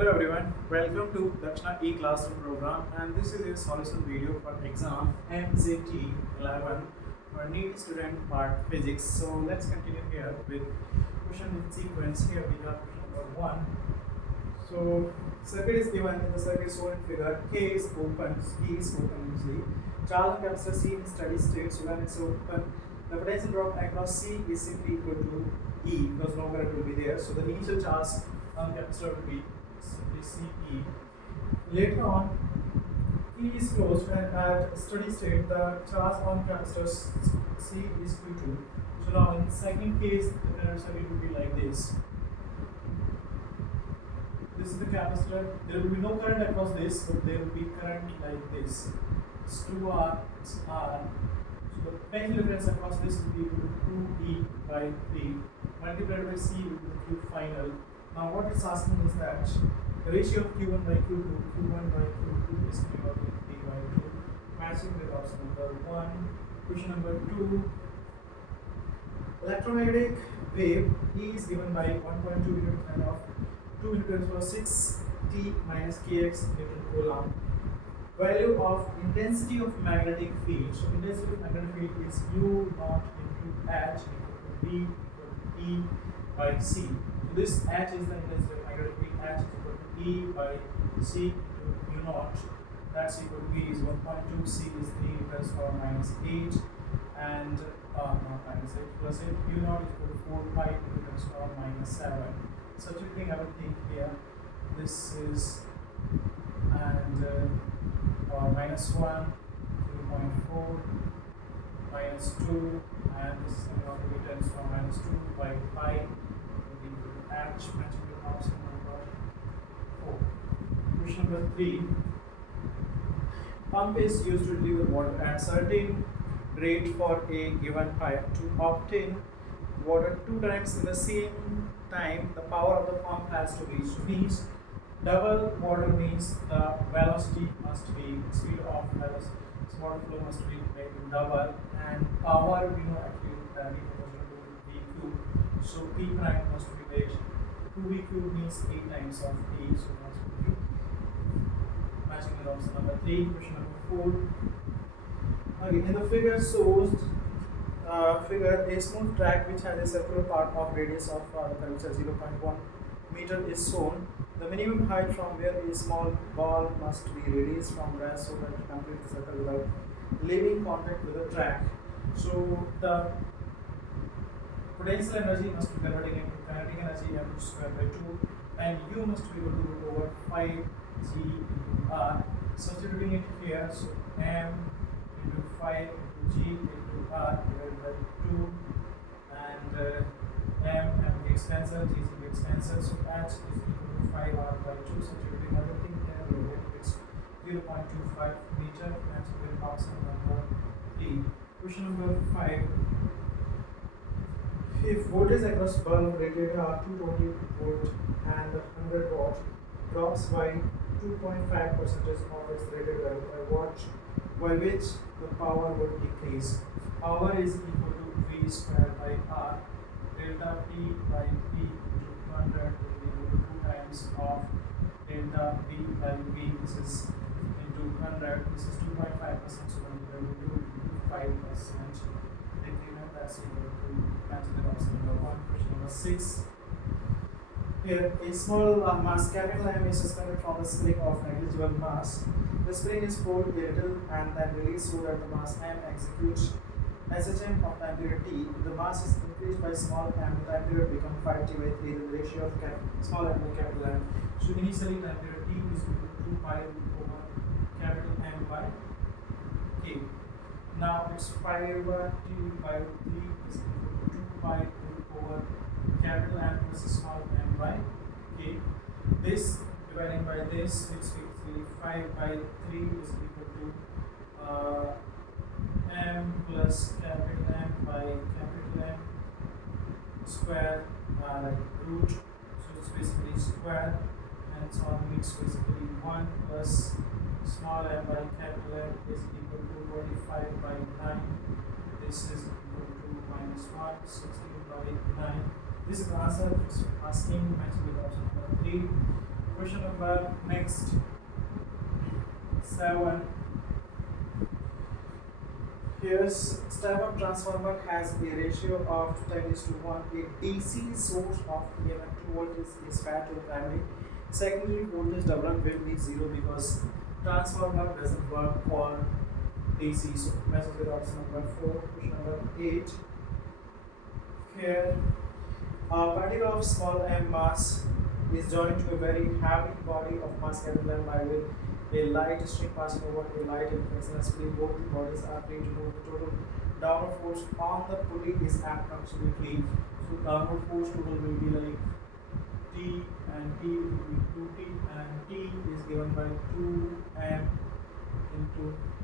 Hello everyone, welcome to Dakshana e-classroom program, and this is a solution video for exam MCT 11 for NEET student part physics. So let's continue here with question in sequence. Here we have question number 1. So circuit is given in the circuit shown in figure. K is open, E is open usually. Charge and capacitor C in steady state. So when it's open, the potential drop across C is simply equal to E because no current will be there. So the initial charge on capacitor will be simply CE. Later on, E is closed and at steady state the charge on capacitor C is Q2. So now in second case the current circuit will be like this. This is the capacitor. There will be no current across this, but there will be current like this. It's 2R, it's R. So the potential difference across this will be equal to 2E by 3 multiplied by C will be Q final. Now what it's asking is that the ratio of Q1 by Q2, Q1 by Q2 is equal to 3 by 2, matching with option number 1. Question number 2. Electromagnetic wave E is given by 1.2 unit and of 2 into 10 to the power 6 T minus kx Newton Coulomb. Value of intensity of magnetic field. So intensity of magnetic field is U naught into H equal to V equal to E by C. So this H is the intensity of magnetic field. H is equal to E by C into U naught. That's equal to V is 1.2. C is 3 into 10 to the power minus 8 and not minus 8 plus 8. U naught is equal to 4 pi into 10 to the power minus 7. Substituting everything here, this is and minus 1, 0.4, minus 2, and this is going to be 10 to the power minus 2 by pi into H, matching with option number 4. Question number 3. Pump is used to deliver water at certain rate for a given pipe. To obtain water 2 times in the same time, the power of the pump has to be. So means double water means the velocity must be, speed of velocity, water flow must be made to double, and power we know actually that we proportional to V cube. So P prime must be made 2V cube means 8 times of P. So that's Q. Matching with option number 3. Question number 4. Again, in the figure shows figure a smooth track which has a circular part of radius of the curvature 0.1 meter is shown. The minimum height from where a small ball must be released from rest so that to complete the circle without leaving contact with the track. So the potential energy must be converting into kinetic energy m squared by 2, and U must be equal to root over 5G into R. Substituting it here, so m into 5 into G into R divided by 2, and m gets cancelled, G gets cancelled, so H is equal to 5R by 2. Substituting everything here, we get it's 0.25 meter, matching with option number 3. Question number 5. If voltage across bulb rated are 220 volt and 100 watt drops by 2.5% of its rated value by which the power would decrease. Power is equal to V squared by R. Delta P by P into 100 will be equal to 2 times of delta V by V. This is into 100. This is 2.5%. So when we will do 5%. Increment, that's equal to matching the option number 1. Question number 6. Here, a small mass capital M is suspended from a spring of negligible mass. The spring is pulled a little and then released so that the mass M executes SHM of time period T. The mass is increased by small m, the time period becomes 5T by 3, the ratio of small m by capital M. So initially time period T is equal to 2 pi over capital M by K. Now it's 5T by 3 is equal to 2 pi over capital M plus small m by K. This dividing by this, which is 5 by 3 is equal to m plus capital M by capital M square like root. So it's basically square, and it's on means basically 1 plus small m by capital M is equal to 25 by 9. This is equal to minus 1, 16 by 9. This is the answer. It's asking matching with option number 3. Question number next 7. Here's step-up transformer has a ratio of 10:1. A DC source of EMF 2 volts is fed to the primary. Secondary voltage doubling will be 0 because transformer doesn't work for DC. So message with option number 4. Question number 8. Here, a particle of small m mass is joined to a very heavy body of mass capital M by will a light stream passing over a light influence split. Both the bodies are free to move. The total downward force on the pulley is approximately, so downward force total will be like T, and T will be 2T, and T is given by 2m into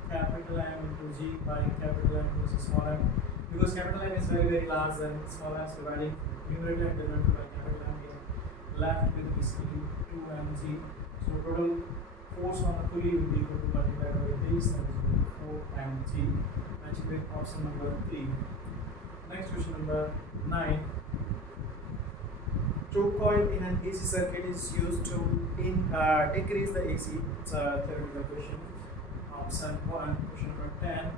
capital M into G by capital M into small m, because capital M is very large and small m is dividing numerator and denominator by capital M here, left with basically 2mg. So total force on the pulley will be equal to multiplied by this, that is equal to 4mg, matching with option number 3. Next question number 9. Choke coil in an AC circuit is used to decrease the AC. It's a theoretical question. Option 1. Question number 10.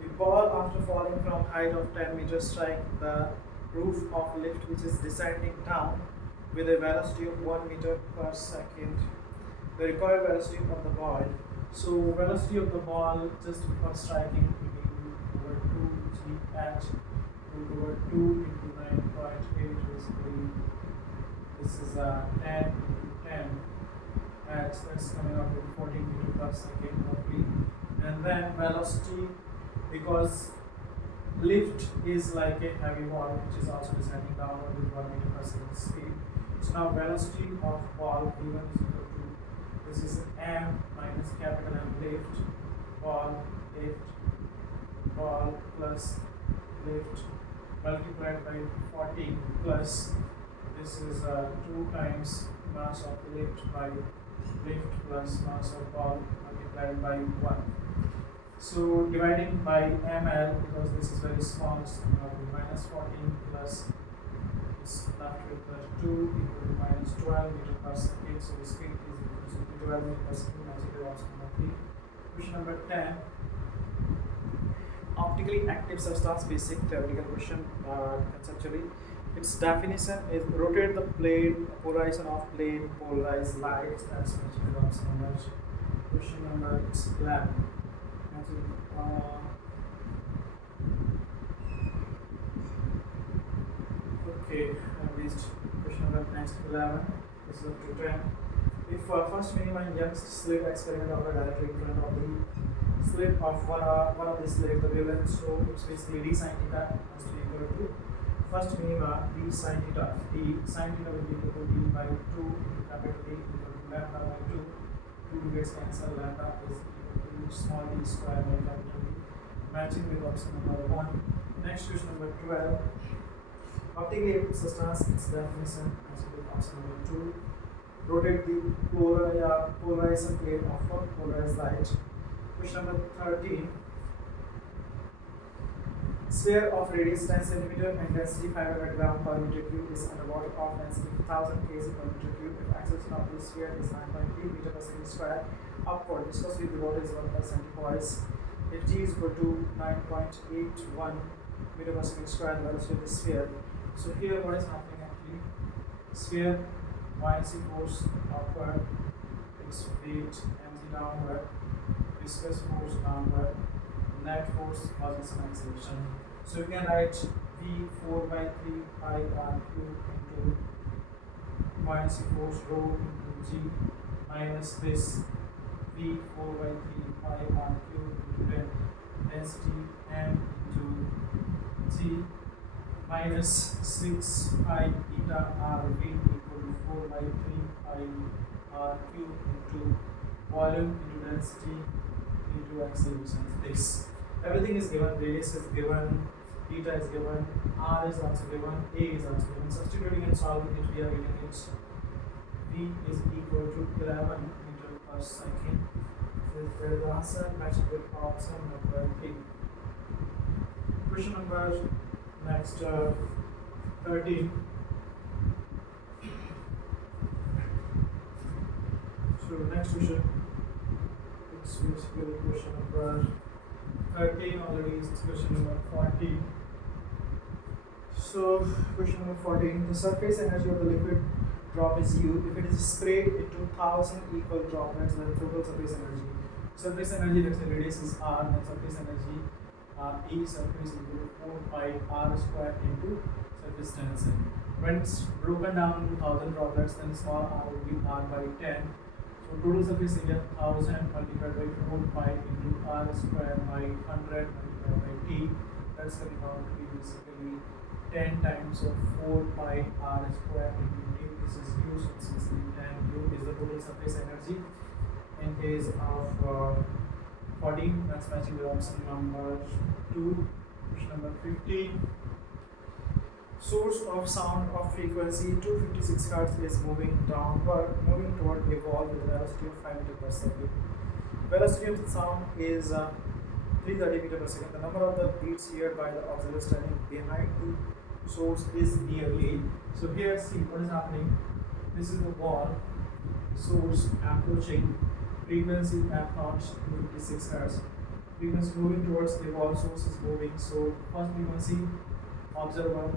A ball after falling from height of 10 meters strike the roof of lift which is descending down with a velocity of 1 meter per second. The required velocity of the ball. So velocity of the ball just before striking will be over 2gh over 2 into 9.8, basically this is 10 into 10 h, that's coming out to 14 meters per second roughly. And then velocity, because lift is like a heavy ball which is also descending downward with 1 meter per second speed. So now velocity of ball v1 is equal to, this is m minus capital M lift ball plus lift multiplied by 14 plus this is 2 times mass of lift by lift plus mass of ball multiplied by 1. So dividing by ml, because this is very small, it's minus 14 plus is left with 2 equal to minus 12 meter per second. So the speed is equal to 12 meter per second. Matching option number 3. Question number 10. Optically active substance, basic theoretical question conceptually. Its definition is rotate the plane, polarization of plane, polarized light. That's mentioned in option number. Question number 11. Okay, I reached question number next 11. This is up to 10. If first minima in Young's slit experiment of directly in front of the slit of one of the slit, the wavelength, so it's basically d sin theta has to be equal to first minima d sin theta. D sin theta will be equal to d by 2 into capital D equal to lambda by 2. 2 gets cancelled, lambda is equal to small d square by capital D, matching with option number 1. Next question number 12. Optically active substance, its definition as with option number 2. Rotate the polarization plane of polarized light. Question number 13. Sphere of radius 10 cm and density 500 gram per meter cube is underwater of density 1000 kg per meter cube. If acceleration of the sphere is 9.8 meter per second square upward, viscosity of the water is 1 per centipoise. If g is equal to 9.81 meter per second square, the velocity of the sphere. So here what is happening actually? Sphere buoyancy force upward, its weight mg downward, viscous force downward, net force causes an acceleration. So you can write V 4 by 3 pi r cube into buoyancy force rho into g minus this V 4 by 3 pi r cube into density m into g minus 6 pi eta r v equal to 4 by 3 pi r cube into volume into density into acceleration. This everything is given, radius is given, theta is given, r is also given, a is also given. Substituting and solving it, we are getting it. V is equal to 11 meter per second. So the answer matching with option number 3. Question number next 13. So next question, it's basically question number 13 already, it's question number 14. So question number 14, the surface energy of the liquid drop is U. If it is sprayed into 1000 equal droplets, then total surface energy. Surface energy, let's say radius is R, then surface energy E surface equal to 4 pi R square into surface tension. When it's broken down into 1000 droplets, then small r will be R by 10. So total surface area 1000 multiplied by 4 pi into R square by 100 multiplied by T. That's coming out to be basically 10 times of 4 pi R square into T. This is U, so it's basically 10 U is the total surface energy. In case of 14, that's matching with option number 2. Question number 15. Source of sound of frequency 256 Hz is moving toward a wall with a velocity of 5 meters per second. Velocity of the sound is 330 meters per second. The number of the beats heard by the observer standing behind the source is nearly. So here, see what is happening. This is the wall, source approaching, frequency at notch 256 Hz. Frequency moving towards the wall, source is moving. So first frequency, observer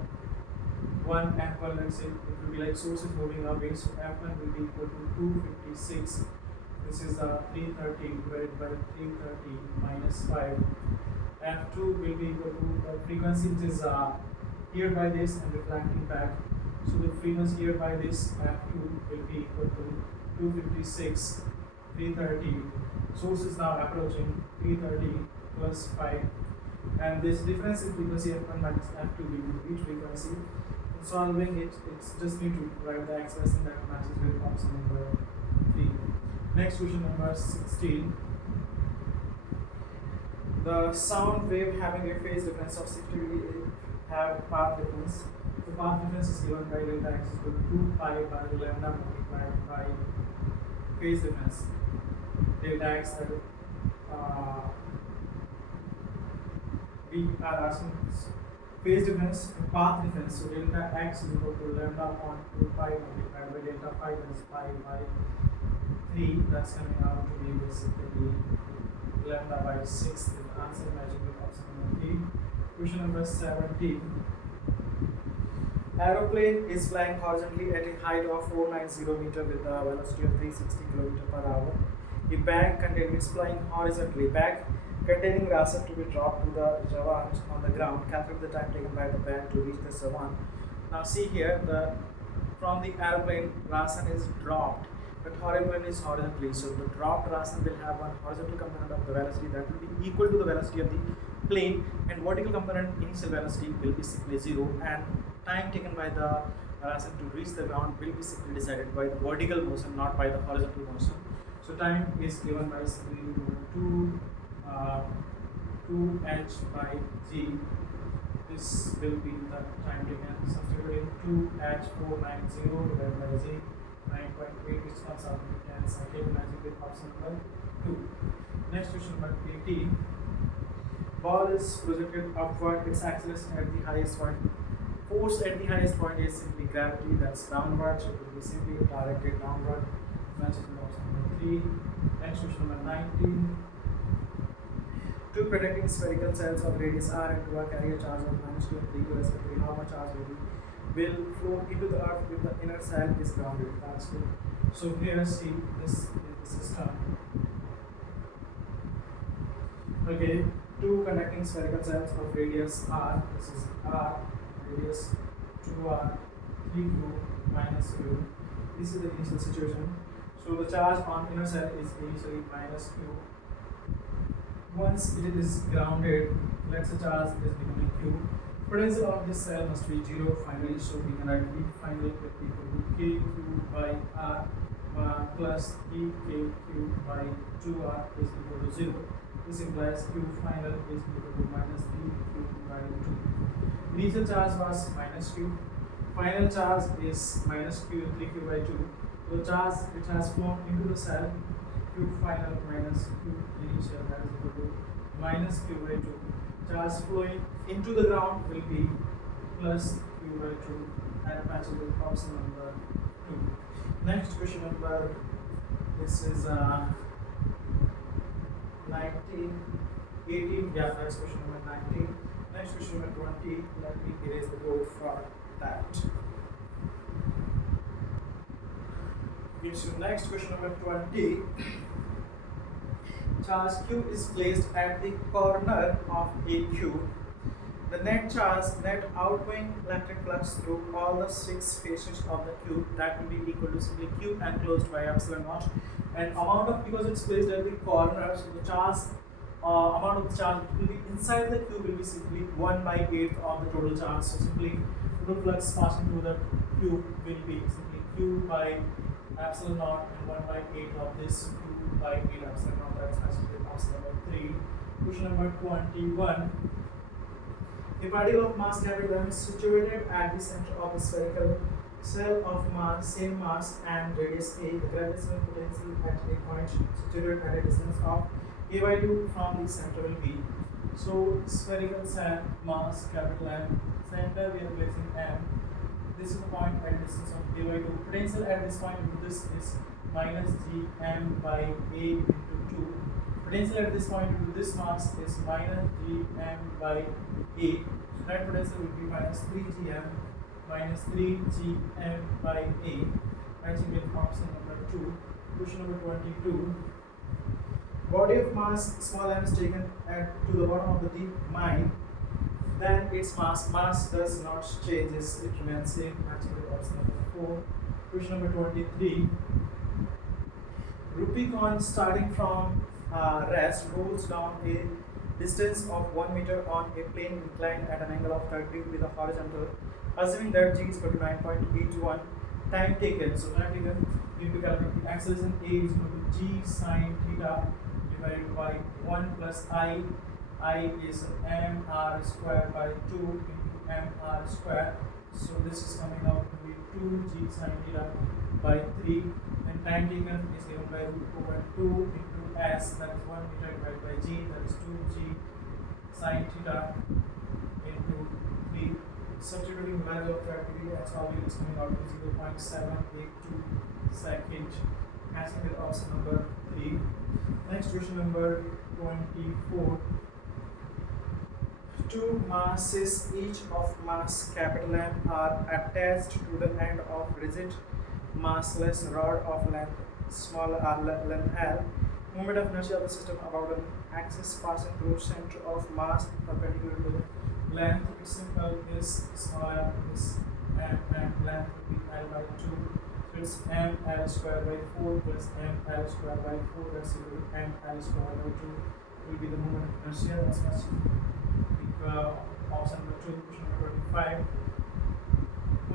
1 F1, let's say it will be like source is moving away, so F1 will be equal to 256. This is 330 divided by 330 minus 5. F2 will be equal to the frequency which is here by this and reflecting back. So the frequency here by this F2 will be equal to 256, 330. Source is now approaching 330 plus 5. And this difference in frequency F1 minus F2 will be each frequency. In solving it, it's just need to write the expression that matches with option number 3. Next question number 16. The sound wave having a phase difference of 60 degrees have path difference. The path difference is given by delta x equal to 2 pi by lambda multiplied by phase difference. Delta x that we are asking phase difference and path difference. So delta x is equal to lambda on 2 pi multiplied by delta phi, that is pi by 3. That's coming out to be basically lambda by 6. The answer matching with option number 3. Question number 17. Aeroplane is flying horizontally at a height of 490 meter with a velocity of 360 km per hour. A bag containing is flying horizontally. Bag containing rasan to be dropped to the jawan on the ground. Calculate the time taken by the bag to reach the jawan. Now see here, from the aeroplane rasan is dropped, but aeroplane is horizontally. So the dropped rasan will have one horizontal component of the velocity that will be equal to the velocity of the plane, and vertical component initial velocity will be simply 0, and time taken by the rasan to reach the ground will be simply decided by the vertical motion, not by the horizontal motion. So time is given by simply 2h by g. This will be the time taken. Substituting 2h490 divided by g, 9.8, which comes out to 10 seconds, matching with option number 2. Next question number 18. Ball is projected upward, its acceleration at the highest point. Force at the highest point is simply gravity, that's downward, so it will be simply directed downward. Matches with option number 3. Next question number 19. Two protecting spherical cells of radius r and 2 r carry a charge of -2 and 3 respectively. How much charge will flow into the earth if the inner cell is grounded? That's good. So here, see, this is the system. Okay, two conducting spherical cells of radius r. This is r, radius 2r, 3q minus q. This is the initial situation. So the charge on inner cell is initially -q. Once it is grounded, let's say charge is becoming q. Potential of this cell must be 0 finally, so we can write V final equal to kq by r plus ekq by 2r is equal to 0. This implies q final is equal to minus dq by 2. Initial charge was -q. Final charge is -q 3q by 2. The charge which has flown into the cell, q final minus q initial, that is equal to minus q by 2. Charge flowing into the ground will be plus q by 2, and matches with option number 2. Next question number This is 19, 18. Yeah, that's question number 19. Next question number 20. Let me erase the board for that. Okay, so next question number 20. Charge Q is placed at the corner of a cube. The net charge, net outgoing electric flux through all the 6 faces of the cube, that will be equal to simply Q enclosed by epsilon naught. And amount of, because it's placed at the corner, so the charge, amount of the charge will be inside the cube will be simply 1/8 of the total charge. So simply total flux passing through the cube will be simply Q by epsilon naught and 1/8 of this Q by 8 epsilon naught. That's actually option number 3. Question number 21. A particle of mass M is situated at the center of a spherical cell of mass, same mass and radius a. The gravitational potential at a point situated at a distance of a by 2 from the center will be. So spherical cell, mass capital M, center we are placing M. This is the point at a distance of a by 2. Potential at this point into this is minus g m by a into 2. Potential at this point into this mass is minus g m by a. So net potential will be minus 3 gm minus 3 gm by a. Matching with option number 2. Question number 22. Body of mass small m is taken to the bottom of the deep mine. Then its mass does not changes, it remains same. Matching with option number 4. Question number 23. Rubicon starting from rest rolls down a distance of 1 meter on a plane inclined at an angle of 30 with a horizontal, assuming that g is equal to 9.81. Time taken. So time taken, we will be calculating the acceleration a is equal to g sine theta divided by 1 plus I. I is mr square by 2 into mr square. So this is coming out to be 2g sine theta by 3. And time taken is given by root over 2 into s, that is 1 meter divided by g, that is 2g sine theta into 3. Substituting value of 30 as always is coming out to 0.782 second. Matching with option number 3. Next question number 24. Two masses each of mass capital M are attached to the end of rigid massless rod of length small r length L. Moment of inertia of the system about an axis passing through center of mass perpendicular to the length. Its simple is small r is m and length will be L by 2. So it's m L square by 4 plus m L square by 4, that's equal to m L square by 2 will be the moment of inertia. That's option number 2. Question number 25.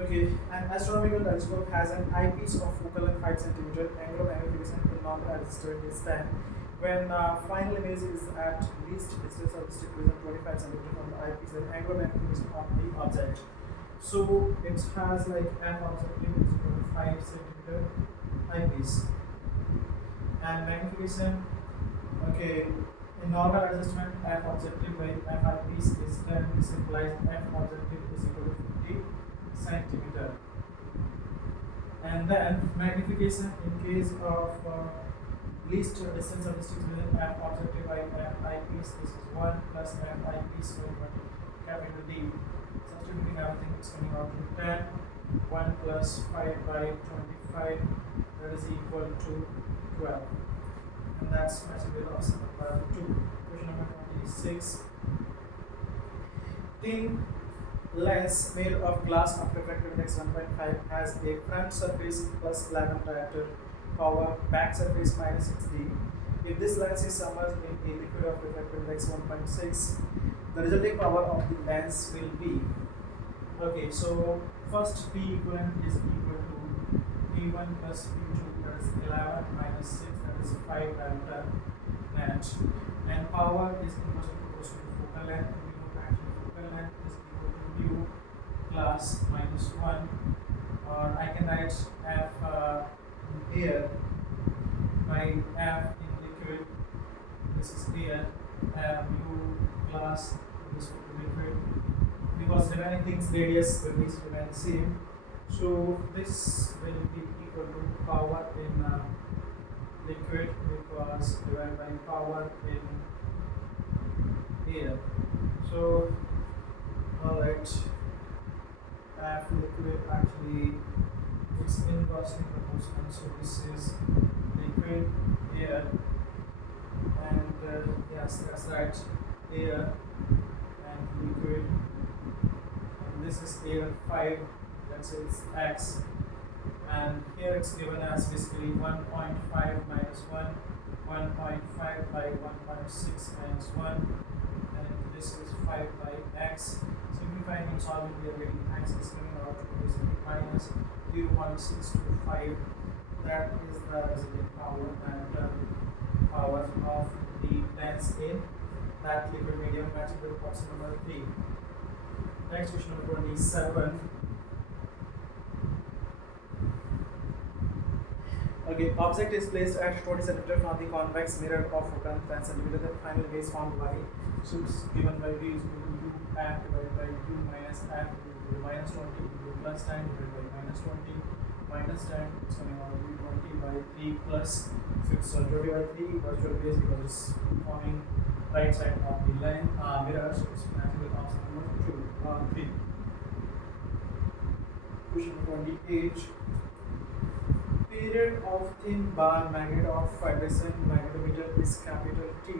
Okay, an astronomical telescope has an eyepiece of focal length 5 cm, angle of magnification to normal resistor is 10. When final image is at least distance of distant vision 25 cm from the eyepiece, the angle of magnification of the object. So it has like f objective is equal to 5 cm eyepiece, and magnification. Okay. In normal adjustment, f objective by f eyepiece is 10. This implies f objective is equal to 50 centimeter. And then magnification in case of least distance of distance within f objective by f eyepiece, this is 1 plus f eyepiece over capital D. Substituting everything is coming out to 10. 1 plus 5 by 25, that is equal to 12. And that's matching with option number 2. Question number 26. Thin lens made of glass of refractive index 1.5 has a front surface plus 11 diopter power, back surface minus 6d. If this lens is submerged in a liquid of refractive index 1.6, the resulting power of the lens will be. Okay, so first P equivalent is equal to P1 plus P2, that is 11 minus 6, that is 5 diopter net, and power is inversely proportional to focal length. We know that focal length is equal to mu plus minus 1, or I can write F air by F in liquid. This is air, mu plus this will be liquid, because remaining things radius will be remain same. So this will be equal to power in liquid because divided by power in air. So alright, F liquid actually it's inversely proportional. So this is liquid air and yes, that's right, air and liquid, and this is air 5, let's say it's X, and here it's given as basically 1.5 minus 1, 1.5 by 1.6 minus 1, and this is 5 by X. Simplifying and solving, we are getting X is coming out to basically minus 0.625. That is the resulting power and power of the lens in that liquid medium, matching with option number 3. Next question number 27. Okay, object is placed at 20 cm from the convex mirror of open 10 cm. The final base found y. So it's given by v is equal to u f divided by u minus f into minus 20 into plus 10 divided by minus 20 minus 10. It's coming out to be 20 by 3 plus 6. So 20 by 3 virtual base because it's forming right side of the line mirror. So it's matching with option number 3. Question 28. Period of thin bar magnet of vibration magnetometer is capital T.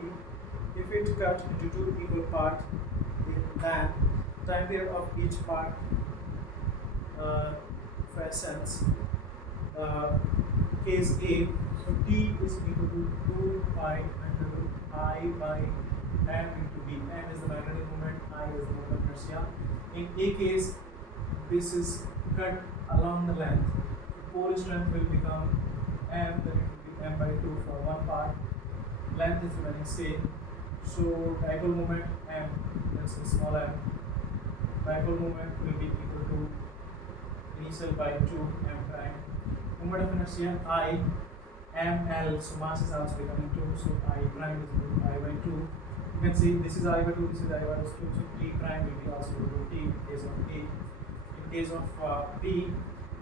If it cut into two equal parts, then time period of each part fastens. Case A, so T is equal to 2 pi under I by m into B. M is the magnetic moment, I is the moment of inertia. In A case, this is cut along the length. Pole strength will become m, then it will be m by 2 for one part. Length is remaining same. So dipole moment m, that's the small m. Dipole moment will be equal to initial by 2 m prime. Moment of inertia I, m, l. So mass is also becoming 2. So I prime is equal to I by 2. You can see this is I by 2, this is I by 2. So T prime will be also equal to T in case of A. In case of B,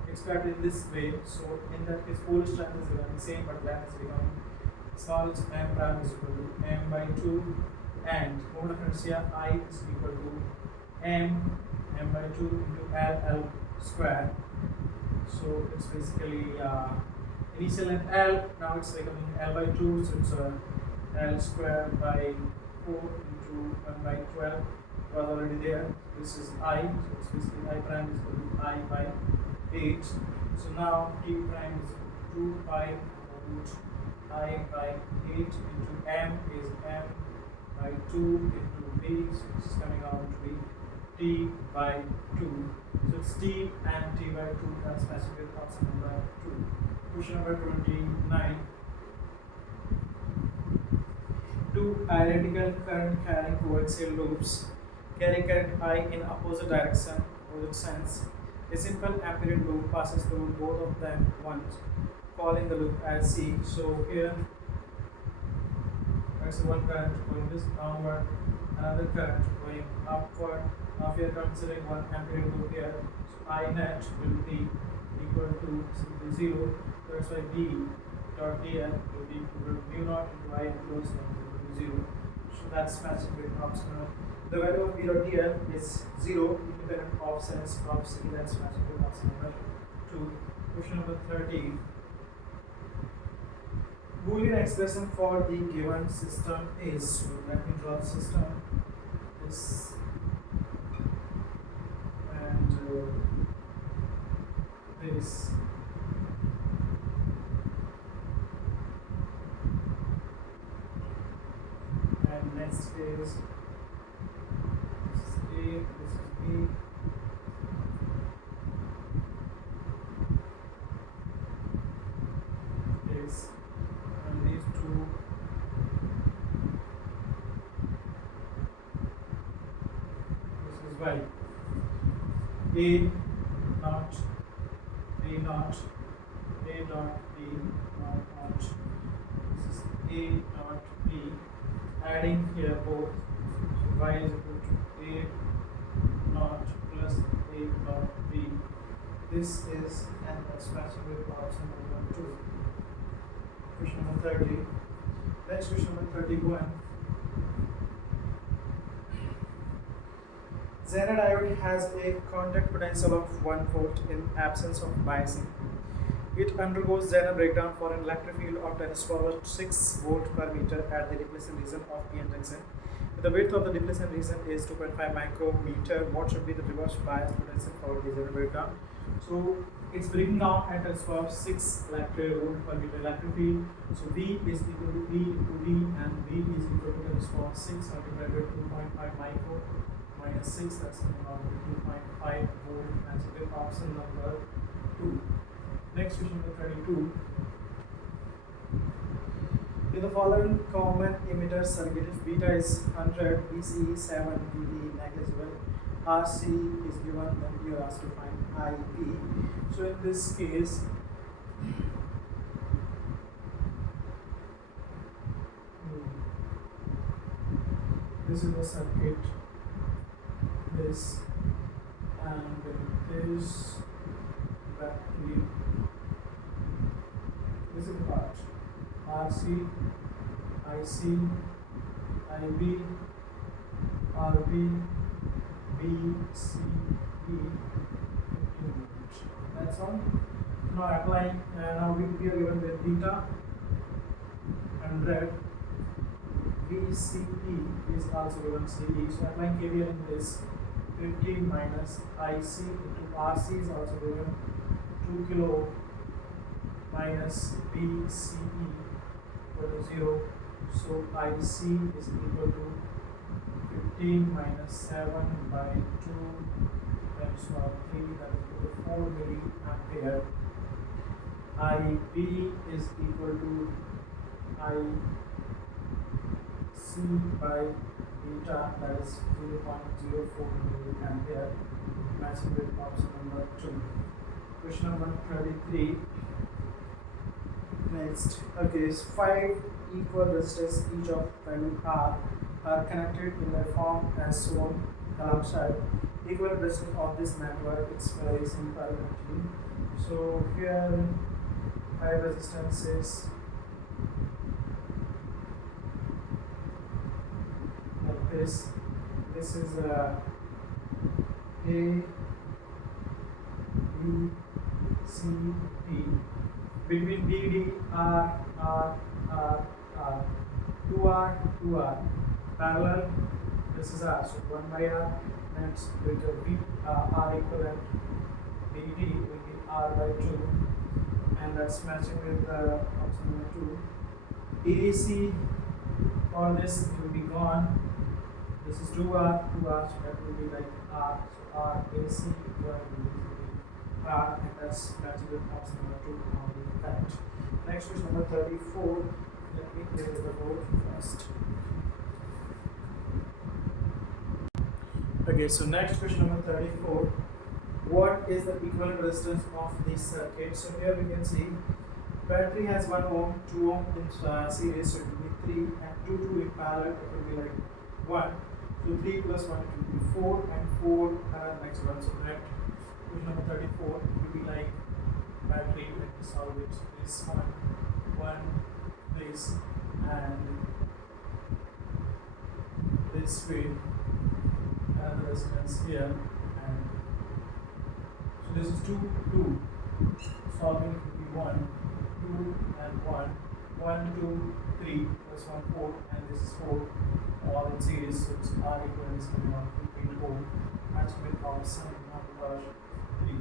it's cut in this way. So in that case, pole strength is remaining same, but length is becoming small. So m prime is equal to m by 2, and moment of inertia I is equal to m by 2 into l square. So it's basically initial length L. Now it's becoming L by 2. So it's L square by 4 into 1 by 12. It was already there. This is I. So it's basically I prime is equal to I by 8. So now T prime is equal to 2 pi root I by 8 into m is m by 2 into b. So this is coming out to be T by 2. So it's T and T by 2. That's specific option number 2. Question number 29. Two identical current carrying coaxial loops carry current I in opposite direction, opposite sense. A simple amperage loop passes through both of them once, calling the loop as C. So here, that's one current going this downward, another current going upward. Now we are considering one amperage loop here. So I net will be equal to simply 0. That's why B dot dl will be equal to mu naught into I enclosed and equal to 0. So that's matching with optional. The value of B dot dl is 0, independent of sense of C. That's matching with option number 2. Question number 30. Boolean expression for the given system is, so let me draw the system, this and this. And next is this is A, this is B. This and these two. This is Y. A naught, B naught, A dot B naught. This is A dot B. Adding here both, so y is equal to A naught plus A dot B. This is an expression with option number 2. Question number 30. Next question number 31. Zener diode has a contact potential of 1 volt in absence of biasing. It undergoes Zener breakdown for an electric field of 10 power 6 volt per meter at the depletion region of PN junction. If the width of the depletion region is 2.5 micrometer, what should be the reverse bias potential for the Zener breakdown? So it's breaking down at a power 6 electric volt per meter electric field. So V is equal to E into D, and V is equal to 10 power 6 multiplied by 2.5 micro minus 6, that's coming out to 2.5 volt. That's with option number 2. Next question number 32. In the following common emitter circuit, if beta is 100, BC is 7, BD negligible, RC is given, then you are asked to find IP. So in this case, this is the circuit, this and this battery. This is the part RC, IC, IB, RB, BCD. That's all. Now applying. Now we are given with beta 100. VCE is also given CE. So applying KVL in this, 15 minus IC into RC is also given 2 kilo minus BCE equal to 0. So IC is equal to 15 minus 7 by 2 times 3, that is equal to 4 milliampere. IB is equal to IC by beta, that is 0.04 milliampere, matching with option number 2. Question number 33. Next, okay, is 5 equal resistors, each of value R, are connected in the form as shown alongside. Equivalent resistance of this network, it's very simple actually. So here 5 resistances like this. This is A, B, C, D. Between D, D, R, 2R, 2R. Parallel, this is R, so 1 by R. Next, with the B, R equivalent, BD will be R by 2. And that's matching with the option number 2. EDC, for this it will be gone. This is 2R, 2R, so that will be like R. So R, AC, will be R, and that's matching with option number 2 on the correct. Next question number 34. Let me clear the board first. Okay, so next question number 34. What is the equivalent resistance of this circuit? So here we can see battery has 1 ohm, 2 ohm in series, so it will be 3, and 2 in parallel, it will be like 1. So 3 plus 1 it will be 4, and 4 next one. So that question number 34 will be like battery. Let me solve it. This one, this, and this way. Another resistance here, and so this is 2, 2. Solving it will be 1, 2, and 1, 1, 2, 3 plus 1, 4, and this is 4. All in series, so it's R equivalent is coming out 2.4. Match with option number 3.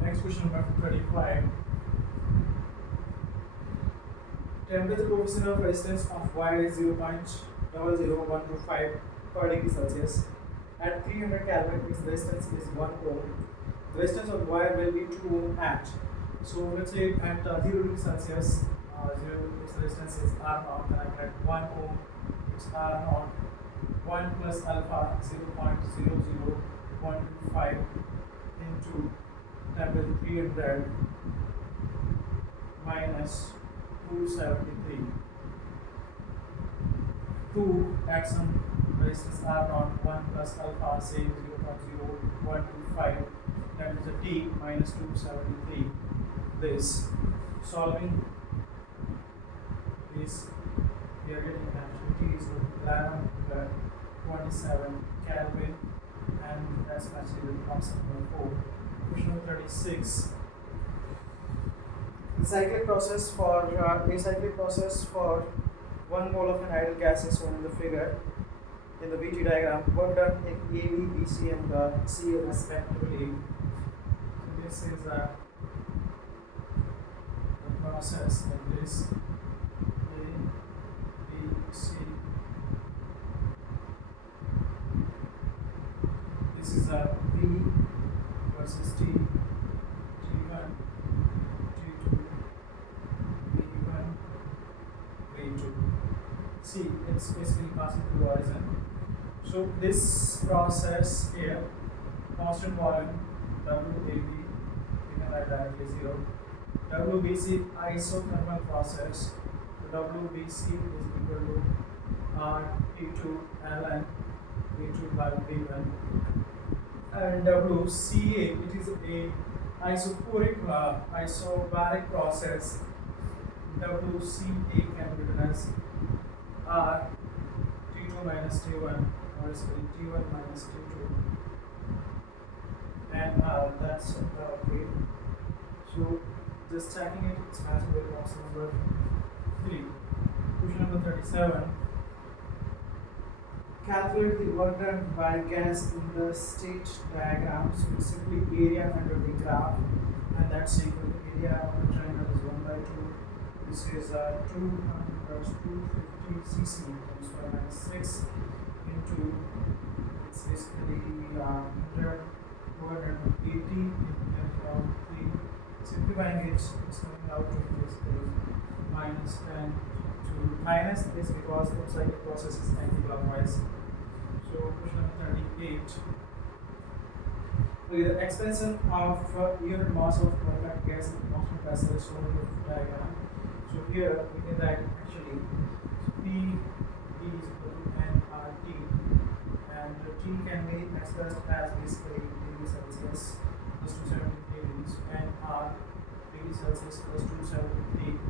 Next question number 35. Temperature coefficient of resistance of wire is 0.000125 per degree Celsius. At 300 Kelvin, its resistance is 1 ohm. The resistance of wire will be 2 ohm at. So let's say at 0 degree Celsius, its resistance is R naught, and I get 1 ohm, it's R naught. 1 plus alpha 0.00125 into temperature 300 minus 273. 2 at some resistance R naught, 1 plus alpha same 0.0125, temperature T minus 273. This solving is we are getting actually T is 1127 Kelvin, and that's matching with option number 4. Question number 36. The cyclic process for acyclic process for one mole of an ideal gas is shown in the figure in the VT diagram. Work done in A, B, B, C, and C respectively. So this is the process like this: A, B, C. This is a V versus T, T1, T2, V1, V2. See, it's basically passing through horizon. So this process here, constant volume WAB, we can write directly 0. WBC isothermal process. So WBC is equal to T2 ln V2 by V1. And WCA, it is a isobaric process. WCA can be written as R T2 minus T1, or T1 minus T2, and that's okay. So just checking it, it's matching with option number 3. Question number 37. Calculate the work done by gas in the state diagram. So it's simply area under the graph, and that's equal to area of the triangle is 1 by 2. This is 250 cc times 5 minus 6 into, it's basically 100, 280 around 3. Simplifying it, it's coming out to basically minus 10 to minus this because the cyclic process is anti-clockwise. So question number 38. Okay, the expansion of unit mass of organic gas in constant vessel is shown in the diagram. So here we can write actually P is equal to nRT, and T can be expressed as basically degree Celsius plus 273 degrees, and R degree Celsius plus 273,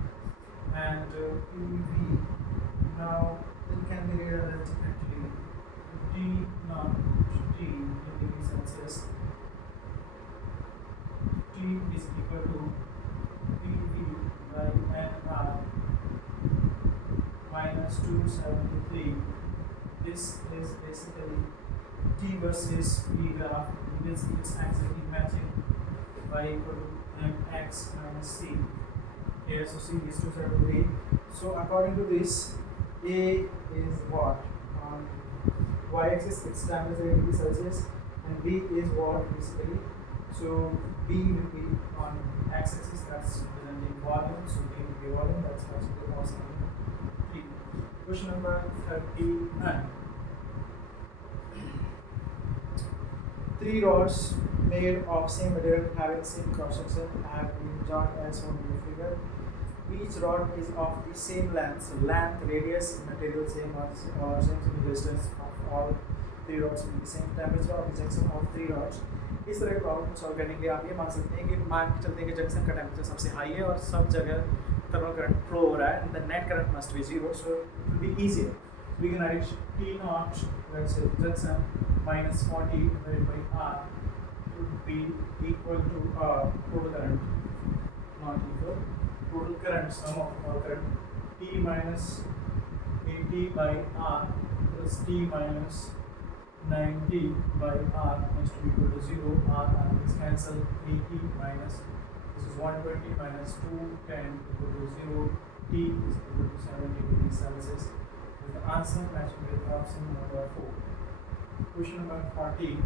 and PV now it can be read as actually T naught T in degree Celsius. T is equal to PV by nR minus 273. This is basically T versus P graph. It's exactly matching y equal to mx minus c. Here, so c is 273. So according to this, A is what? On y-axis it's temperature in degrees Celsius, and B is what basically. So B will be on x-axis, that's representing volume. So B will be volume. That's basically awesome. Question number 39. 3 rods made of same material having same cross section have been drawn as shown in the figure. Each rod is of the same length, so length, radius, material same or same distance of all 3 rods with the same temperature of rejection of 3 rods. इस तरह के problem solve करने के लिए आप ये मान सकते हैं कि मान के चलते हैं कि जंक्शन का टेम्परेचर सबसे हाई है और सब जगह थर्मल करंट फ्लो हो रहा है, and the net current must be 0, so it will be easier. We can write T naught, let's say junction minus 40 divided by R would be equal to total current, not equal, total current, sum of all current, T minus 80 by R plus T minus 90 by R is to equal to 0. R is cancel. 80 minus, this is 120 minus 210 equal to 0. T is equal to 70 degrees Celsius. With the answer matching with option number 4. Question number 40.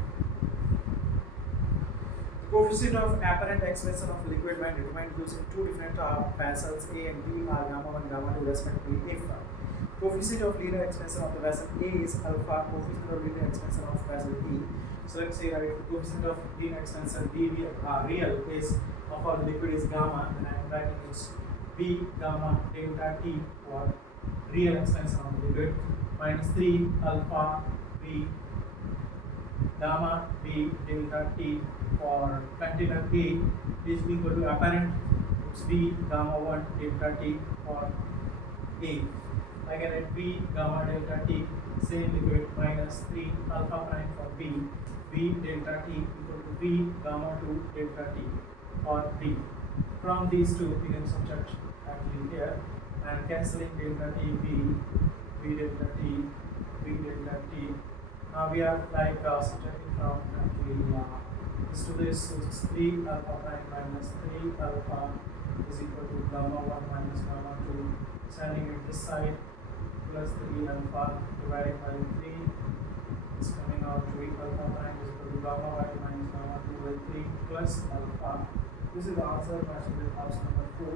The coefficient of apparent expansion of liquid when determined using 2 different vessels A and B are gamma 1, gamma 2 respectively. If coefficient of linear expansion of the vessel A is alpha, coefficient of linear expansion of vessel B. So let's say that if the coefficient of linear expansion dB real is of our liquid is gamma, then I am writing it's B gamma delta T for real expansion of the liquid minus 3 alpha B gamma B delta T for container A is equal to apparent, it's B gamma 1 delta T for A. Again at B gamma delta T, same liquid minus 3 alpha prime for B, B delta T equal to B gamma 2 delta T or D. From these two, we can subtract actually here and cancelling delta T, B delta T, B delta T. Now we are like subtracting from actually this to this, so it's 3 alpha prime minus 3 alpha is equal to gamma 1 minus gamma 2, sending it this side plus 3 alpha divided by 3, it's coming out to be alpha prime is equal to gamma 1 minus gamma 2 by 3 plus alpha. This is the answer matching with option number 4.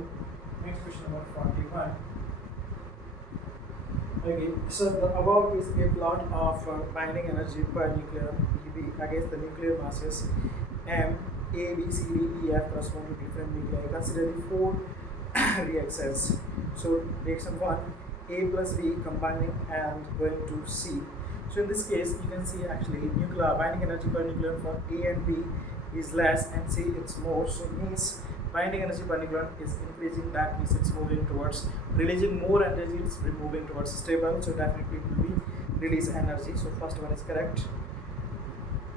Next question number 41. Okay, so the above is a plot of binding energy per nucleon EB against the nuclear masses M, A, B, C, D, E, F correspond to different nuclei. Consider the 4 reactions. So reaction 1, A plus B combining and going to C. So in this case, you can see actually nuclear binding energy per nucleon for A and B is less and C it's more. So it means binding energy per nucleon is increasing, that means it's moving towards releasing more energy, it's moving towards stable, so definitely it will be release energy. So first one is correct,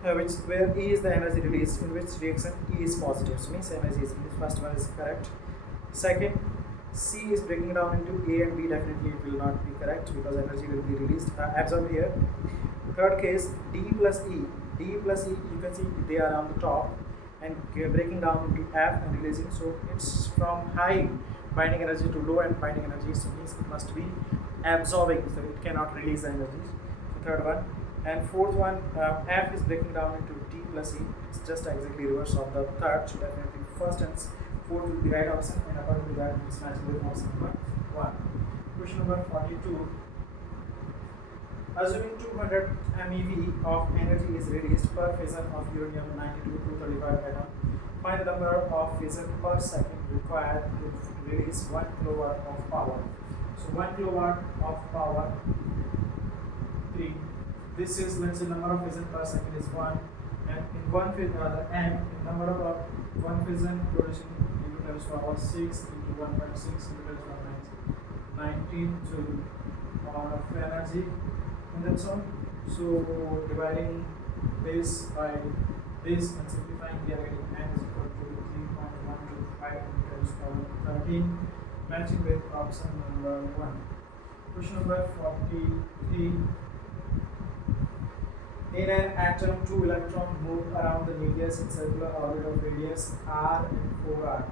which where E is the energy released, in which reaction E is positive, so means energy is released. First one is correct. Second, C is breaking down into A and B, definitely it will not be correct because energy will be released absorbed here. Third case, D plus E, you can see they are on the top and breaking down into F and releasing, so it's from high binding energy to low and binding energy, so means it must be absorbing, so it cannot release the energy. So third one. And fourth one, F is breaking down into D plus E, it's just exactly reverse of the third, so definitely first and fourth will be right option and according to that it's matching with option number 1. Question number 42. Assuming 200 MeV of energy is released per fission of uranium-92-235 atom, find the number of fission per second required to release 1 kilowatt of power. So 1 kilowatt of power, 3. This is, let's say, number of fission per second is 1, and in one fission, in number of one fission producing unit power 6 into 1.6 into 19 joule amount of energy. And that's all. So dividing this by this and simplifying, we are getting n is equal to 3.125 into 10 power 13, matching with option number 1. Question number 43. In an atom, 2 electrons move around the nucleus in circular orbit of radius r and 4r.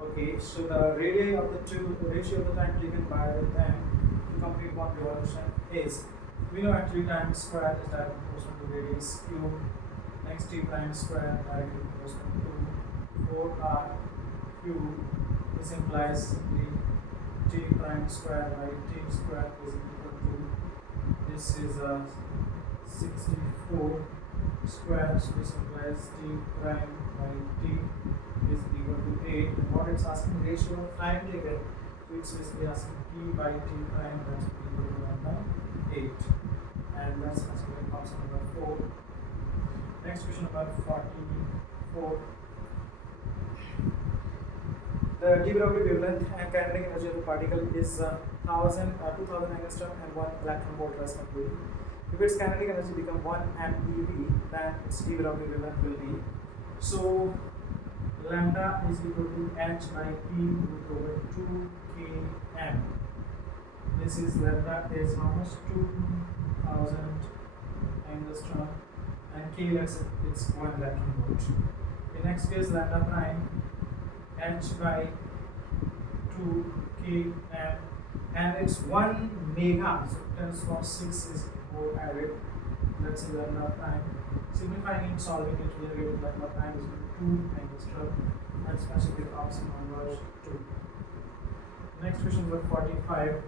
Okay, so the radii of the two, ratio of the time taken by them to complete one revolution is, we know actually time square is directly proportional to radius cube. Next t prime square directly proportional to 4r cube. This implies simply t prime square by t square is equal to, this is 64 square, so this implies t prime by t is equal to 8. And what it's asking, ratio of time taken, so it's basically asking t by t prime, that's equal to 1 by 8, and that's actually option number 4. Next question number 44. The de Broglie wavelength and kinetic energy of the particle is 2000 angstrom and 1 electron volt respectively. If its kinetic energy become 1 MeV, then its de Broglie wavelength will be, so lambda is equal to h by p root over 2 km. This is lambda is how much? 2000 angstrom, and k, let's say it's 1 electron volt. In next case, lambda prime h by 2 km, and it's 1 mega, so 10 to the power 6 is more added. Let's say lambda prime, simplifying and solving it, we are getting lambda prime is equal to 2 angstrom. That's basically option number 2. Next question number 45.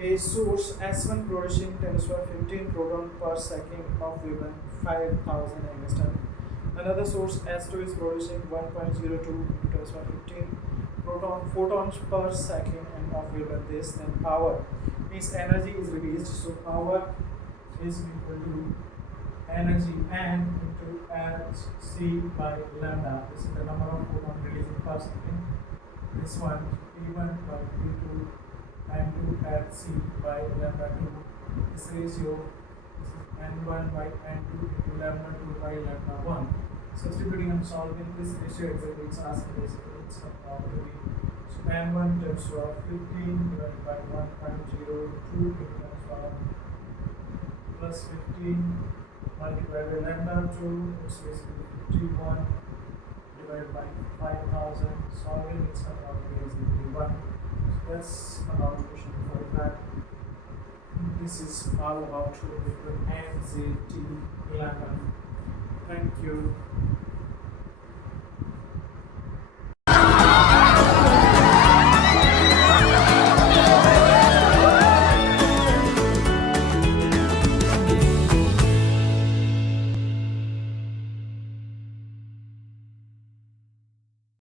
A source S1 producing 10 to the power 15 proton per second of wavelength 5000 angstrom. Another source S2 is producing 1.02 into 10 to the power 15 photons per second and of wavelength this. Then power means energy is released, so power is equal to energy N into C by lambda. This is the number of photon releasing per second. This one P1 by P2 N2 at C by lambda 2. This ratio, this is N1 by N2 into lambda 2 by lambda 1. Substituting and solving this ratio exactly, it's asking basically it's coming out to be, so N1 terms of 15 divided by 1.02 into plus 15 multiplied by lambda 2, it's basically 51 divided by 5,000. Solving, it's coming out to be exactly 1. So that's about question 45. This is all about between N, Z, T, 11. Thank you.